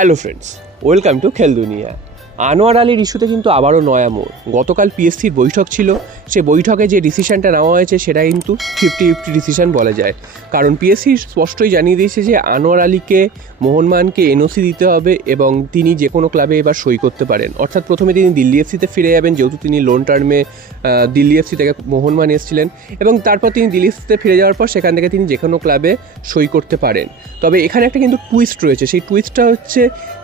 Hello friends, welcome to খেল দুনিয়া। আনোয়ার আলীর ইস্যুতে কিন্তু আবারও নয়া মোড়। গতকাল পিএসসির বৈঠক ছিল, সে বৈঠকে যে ডিসিশনটা নেওয়া হয়েছে সেটা কিন্তু 50-50 ডিসিশন বলা যায়। কারণ পিএসসি স্পষ্টই জানিয়ে দিয়েছে যে আনোয়ার আলীকে মোহনবাগানকে এনওসি দিতে হবে এবং তিনি যে কোনো ক্লাবে এবার সই করতে পারেন। অর্থাৎ প্রথমে তিনি দিল্লি এফসিতে ফিরে যাবেন, যেহেতু তিনি লোন টার্মে দিল্লি এফসি থেকে মোহনবাগান এসেছিলেন, এবং তারপর তিনি দিল্লি এফসিতে ফিরে যাওয়ার পর সেখান থেকে তিনি যে কোনো ক্লাবে সই করতে পারেন। তবে এখানে একটা কিন্তু টুইস্ট রয়েছে। সেই টুইস্টটা হচ্ছে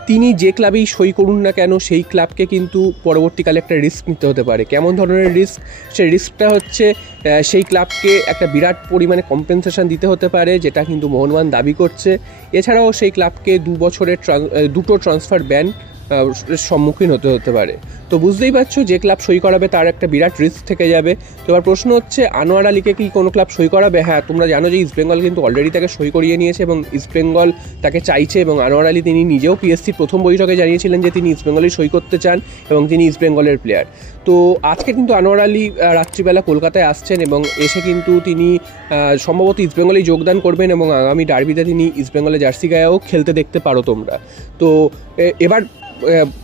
তিনি যে ক্লাবেই সই করুন না কেন সেই ক্লাবকে কিন্তু পরবর্তীকালে একটা রিস্ক নিতে হতে পারে। কেমন ধরনের রিস্ক? সেই রিস্কটা হচ্ছে সেই ক্লাবকে একটা বিরাট পরিমাণে কম্পেনসেশন দিতে হতে পারে, যেটা কিন্তু মোহনবাগান দাবি করছে। এছাড়াও সেই ক্লাবকে 2 বছরের দুটো ট্রান্সফার ব্যান সম্মুখীন হতে পারে। তো বুঝতেই পারছো, যে ক্লাব সই করাবে তার একটা বিরাট রিস্ক থেকে যাবে। তো এবার প্রশ্ন হচ্ছে, আনোয়ার আলীকে কি কোনো ক্লাব সই করাবে? হ্যাঁ, তোমরা জানো যে ইস্টবেঙ্গল কিন্তু অলরেডি তাকে সই করিয়ে নিয়েছে এবং ইস্টবেঙ্গল তাকে চাইছে, এবং আনোয়ার আলী তিনি নিজেও পিএসসির প্রথম বৈঠকে জানিয়েছিলেন যে তিনি ইস্টবেঙ্গলেই সই করতে চান এবং তিনি ইস্টবেঙ্গলের প্লেয়ার। তো আজকে কিন্তু আনোয়ার আলী রাত্রিবেলা কলকাতায় আসছেন এবং এসে কিন্তু তিনি সম্ভবত ইস্টবেঙ্গলেই যোগদান করবেন এবং আগামী ডার্বিতে তিনি ইস্টবেঙ্গলের জার্সি গায়েও খেলতে দেখতে পারো তোমরা। তো এবার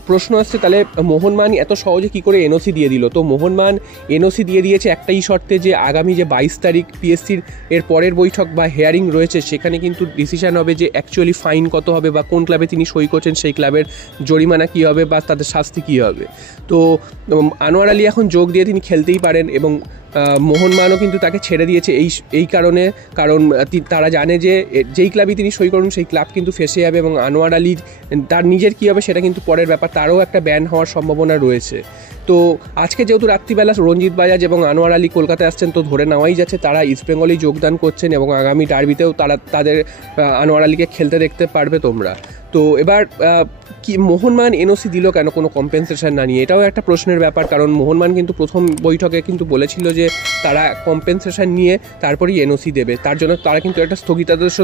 প্রশ্ন আসছে, তাহলে মোহনবাগান এত সহজে কী করে এনওসি দিয়ে দিল? তো মোহনবাগান এনওসি দিয়ে দিয়েছে একটাই শর্তে, যে আগামী যে 22 তারিখ পিএসসির এর পরের বৈঠক বা হেয়ারিং রয়েছে, সেখানে কিন্তু ডিসিশন হবে যে অ্যাকচুয়ালি ফাইন কত হবে বা কোন ক্লাবে তিনি সই করছেন সেই ক্লাবের জরিমানা কী হবে বা তাদের শাস্তি কী হবে। তো আনোয়ার আলী এখন যোগ দিয়ে তিনি খেলতেই পারেন এবং মোহনবাগানও কিন্তু তাকে ছেড়ে দিয়েছে এই কারণে, কারণ তারা জানে যে যেই ক্লাবই তিনি সই করুন সেই ক্লাব কিন্তু ফেসে যাবে এবং আনোয়ার আলীর তার নিজের কী হবে সেটা কিন্তু পরের ব্যাপার, তারও একটা ব্যান হওয়ার সম্ভাবনা রয়েছে। তো আজকে যেহেতু রাত্রিবেলা রঞ্জিত বাজাজ এবং আনোয়ার আলী কলকাতায় আসছেন, তো ধরে নেওয়াই যাচ্ছে তারা ইস্টবেঙ্গলেই যোগদান করছেন এবং আগামী ডার্বিতেও তাদের আনোয়ার আলীকে খেলতে দেখতে পারবে তোমরা। তো এবার কি মোহনবাগান এনওসি দিল কেন কোনো কম্পেনসেশন না নিয়ে? এটাও একটা প্রশ্নের ব্যাপার, কারণ মোহনবাগান কিন্তু প্রথম বৈঠকে কিন্তু বলেছিল যে তারা কম্পেনসেশন নিয়ে তারপরেই এনওসি দেবে। তার জন্য তারা কিন্তু একটা স্থগিতাদেশ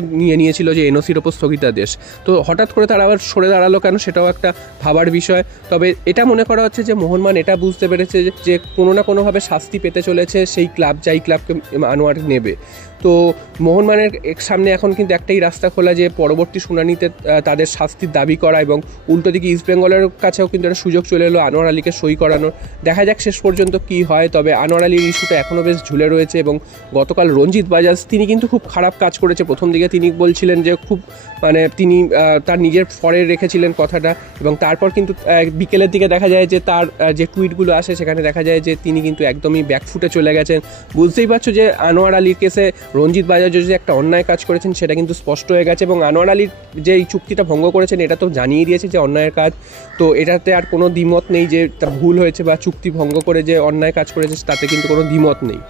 নিয়েছিল, যে এনওসির ওপর স্থগিতাদেশ। তো হঠাৎ করে তারা আবার সরে দাঁড়ালো কেন, সেটাও একটা ভাবার বিষয়। তবে এটা মনে করা হচ্ছে যে মোহনবাগান এটা বুঝতে পেরেছে যে কোনো না কোনোভাবে শাস্তি পেতে চলেছে সেই ক্লাব, যাই ক্লাবকে আনোয়ার নেবে। তো মোহনবাগানের সামনে এখন কিন্তু একটাই রাস্তা খোলা, যে পরবর্তী শুনানিতে তাদের শাস্তির দাবি করা, এবং উল্টো দিকে ইস্টবেঙ্গলের কাছেও কিন্তু একটা সুযোগ চলে এলো আনোয়ার আলীকে সই করানোর। দেখা যাক শেষ পর্যন্ত কী হয়। তবে আনোয়ার আলীর ইস্যুটা এখনও বেশ ঝুলে রয়েছে এবং গতকাল রঞ্জিত বাজাজ তিনি কিন্তু খুব খারাপ কাজ করেছে। প্রথম দিকে তিনি বলছিলেন যে খুব তিনি তার নিজের ফরে রেখেছিলেন কথাটা, এবং তারপর কিন্তু বিকেলের দিকে দেখা যায় যে তার যে টুইটগুলো আসে সেখানে দেখা যায় যে তিনি কিন্তু একদমই ব্যাকফুটে চলে গেছেন। বুঝতেই পারছো যে আনোয়ার আলীর কেসে রঞ্জিত বাজাজ যে একটা অন্যায় কাজ করেছেন সেটা কিন্তু স্পষ্ট হয়ে গেছে, এবং আনোয়ার আলীর যে এই চুক্তিটা ভঙ্গ করেছেন এটা তো জানিয়ে দিয়েছে যে অন্যায়ের কাজ। তো এটাতে আর কোনো দ্বিমত নেই যে তার ভুল হয়েছে বা চুক্তি ভঙ্গ করে যে অন্যায় কাজ করেছে, তাতে কিন্তু কোনো দ্বিমত নেই।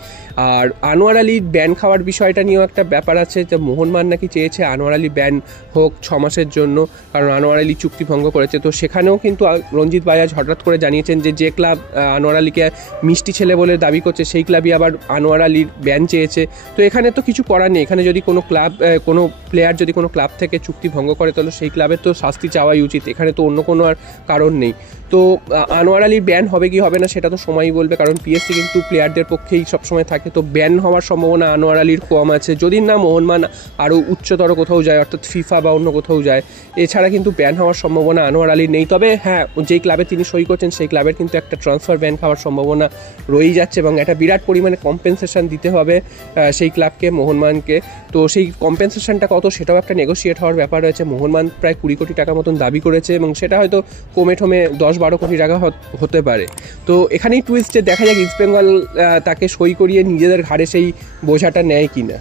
আর আনোয়ার আলীর ব্যান খাওয়ার বিষয়টা নিয়েও একটা ব্যাপার আছে, যে মোহনবাগান নাকি চেয়েছে আনোয়ার আলী ব্যান হোক 6 মাসের জন্য, কারণ আনোয়ার আলী চুক্তি ভঙ্গ করেছে। তো সেখানেও কিন্তু রঞ্জিত বাজাজ হঠাৎ করে জানিয়েছেন যে ক্লাব আনোয়ার আলীকে মিষ্টি ছেলে বলে দাবি করছে সেই ক্লাবই আবার আনোয়ার আলীর ব্যান চেয়েছে। তো এখানে তো কিছু করার নেই। এখানে যদি কোনো ক্লাব, কোনো প্লেয়ার যদি কোনো ক্লাব থেকে চুক্তি ভঙ্গ করে, তাহলে সেই ক্লাবের তো শাস্তি চাওয়াই উচিত। এখানে তো অন্য কোনো আর কারণ নেই। তো আনোয়ার আলীর ব্যান হবে কি হবে না সেটা তো সময়ই বলবে, কারণ পিএসসি কিন্তু প্লেয়ারদের পক্ষেই সবসময় থাকে। তো ব্যান হওয়ার সম্ভাবনা আনোয়ার আলীর কম আছে, যদি না মোহনবাগান আরও উচ্চতর কোথাও যায়, অর্থাৎ ফিফা বা অন্য কোথাও যায়। এছাড়া কিন্তু ব্যান হওয়ার সম্ভাবনা আনোয়ার আলীর নেই। তবে হ্যাঁ, যেই ক্লাবে তিনি সই করছেন সেই ক্লাবের কিন্তু একটা ট্রান্সফার ব্যান খাওয়ার সম্ভাবনা রয়েই যাচ্ছে এবং একটা বিরাট পরিমাণে কম্পেনসেশন দিতে হবে সেই ক্লাবকে, মোহনবাগানকে। তো সেই কম্পেনসেশনটা কত সেটাও একটা নেগোসিয়েট হওয়ার ব্যাপার রয়েছে। মোহনবাগান প্রায় 20 কোটি টাকা মতন দাবি করেছে এবং সেটা হয়তো কমে ঠমে 10-12 কোটি টাকা হতে পারে। তো এখানেই টুইস্ট, যে দেখা যাক ইস্টবেঙ্গল তাকে সই করিয়ে নিজেদের ঘাড়ে সেই বোঝাটা নেয় কিনা।